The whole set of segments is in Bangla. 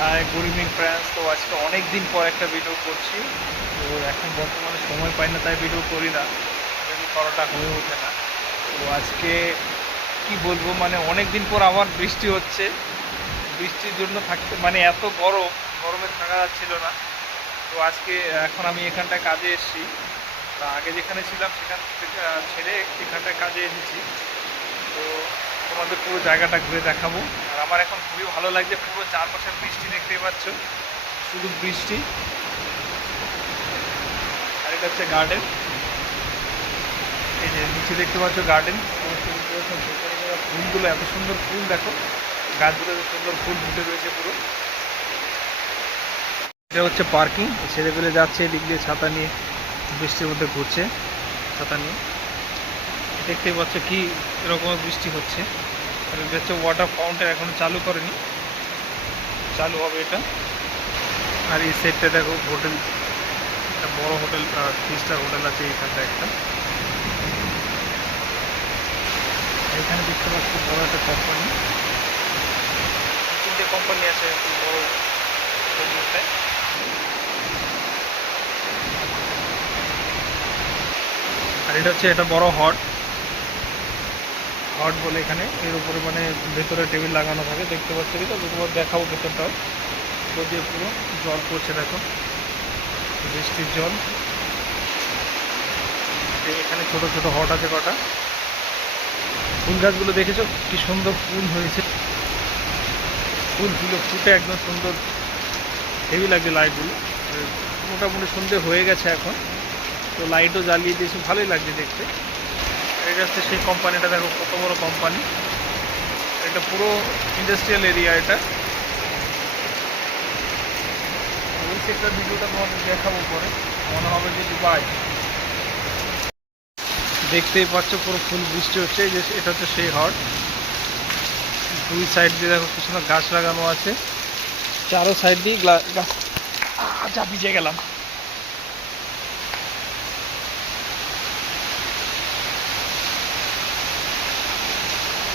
Hi good evening friends. তো আজকে অনেক দিন পর একটা ভিডিও করছি। তো এখন বর্তমানে সময় পাই না, তাই ভিডিও করি না, ভিডিও করাটা হয়ে ওঠে না। তো আজকে কি বলবো, মানে অনেক দিন পর আবার বৃষ্টি হচ্ছে। বৃষ্টির জন্য থাকতে মানে এত গরম, গরমে থাকা যাচ্ছিল না। তো আজকে এখন আমি এখানটায় কাজে এসেছি। তা আগে যেখানে ছিলাম সেখান থেকে ছেড়ে এখানটায় কাজে এসেছি। তো তোমাদের পুরো জায়গাটা ঘুরে দেখাবো। আর আমার এখন খুবই ভালো লাগছে, পুরো চারপাশে বৃষ্টি দেখতেই পাচ্ছ, শুধু বৃষ্টি। আর এটা হচ্ছে গার্ডেন, এই যে নিচে দেখতে পাচ্ছ গার্ডেন। ফুলগুলো এত সুন্দর ফুল, দেখো গাছগুলো এত সুন্দর ফুল ফুটে রয়েছে পুরো। এটা হচ্ছে পার্কিং, ছেলেপেলে যাচ্ছে এদিক দিয়ে ছাতা নিয়ে, বৃষ্টির মধ্যে ঘুরছে ছাতা নিয়ে। দেখতেই পাচ্ছ কি এরকম বৃষ্টি হচ্ছে। আর এটা হচ্ছে ওয়াটার ফাউন্টেন, এখনো চালু করেনি, চালু হবে এটা। আর এই সেটটা দেখো হোটেল, একটা বড় হোটেল, 3 স্টার হোটেল আছে এইখানটা একটা। এখানে দেখতে পাচ্ছি বড় একটা কোম্পানি, 3টে কোম্পানি আছে একটু বড় হোটেলটায়। আর এটা হচ্ছে এটা বড় হট হট বলে এখানে, এর উপরে মানে ভেতরে টেবিল লাগানো থাকে, দেখতে পাচ্ছি। তো তোমার দেখাবো ভেতরটাও, দিয়ে পুরো জল পড়ছে দেখো, বৃষ্টির জল। এখানে ছোট ছোট হট আছে কটা। ফুল গাছগুলো দেখেছো কি সুন্দর ফুল হয়েছে, ফুলগুলো ফুটে একদম সুন্দর, হেভি লাগছে লাইটগুলো। মোটামুটি সন্ধে হয়ে গেছে এখন, তো লাইটও জ্বালিয়ে দিয়েছি, ভালোই লাগছে দেখতে। এটা হচ্ছে সেই কোম্পানিটা, দেখো কত বড় কোম্পানি। এটা পুরো ইন্ডাস্ট্রিয়াল এরিয়া এটা। ওই সেক্টর ভিডিওটা তোমাদের দেখাবো পরে, মনে হবে যে দুবাই। দেখতেই পাচ্ছ পুরো ফুল বৃষ্টি হচ্ছে। এই যে এটা হচ্ছে সেই হট, দুই সাইড দিয়ে দেখো কি সুন্দর গাছ লাগানো আছে, চারো সাইড দিয়ে গাছ। যা ভিজে গেলাম।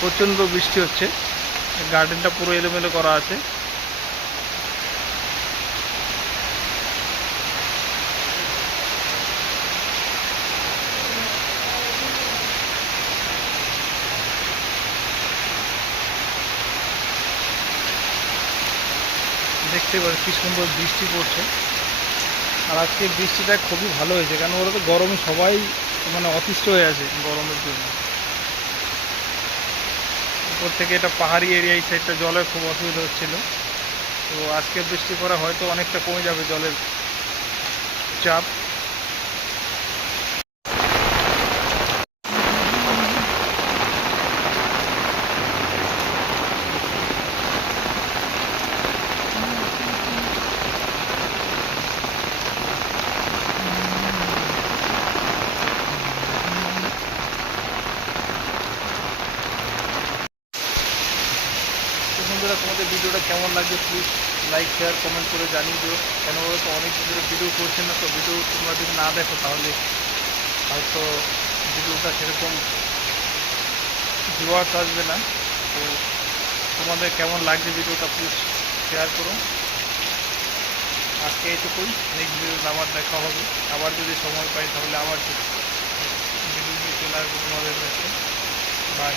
প্রচণ্ড বৃষ্টি হচ্ছে, গার্ডেনটা পুরো এলোমেলো করা আছে। দেখতে পাচ্ছি কি সুন্দর বৃষ্টি পড়ছে। আর আজকে বৃষ্টিটা খুবই ভালো হয়েছে, কারণ ওরা তো গরমে সবাই মানে অতিষ্ঠ হয়ে আছে গরমের জন্য। উপর থেকে এটা পাহাড়ি এরিয়া, এই সাইডটা জলের খুব অসুবিধা হচ্ছিল। তো আজকে বৃষ্টি পরে হয়তো অনেকটা কমে যাবে জলের চাপ। তো বন্ধুরা, তোমাদের ভিডিওটা কেমন লাগছে প্লিজ লাইক শেয়ার কমেন্ট করে জানিয়ে দিও। কেন বলো তো, অনেক ভিডিও করছেন না, তো ভিডিও তোমরা যদি না দেখো তাহলে হয়তো ভিডিওটা সেরকম ভিউয়ার্স আসবে না। তো তোমাদের কেমন লাগছে ভিডিওটা প্লিজ শেয়ার করো। আজকে এইটুকুই, নেক্সট ভিডিওতে আবার দেখা হবে। আবার যদি সময় পাই তাহলে আবার ভিডিও নিয়ে চলে আসবো তোমাদের কাছে। বাই।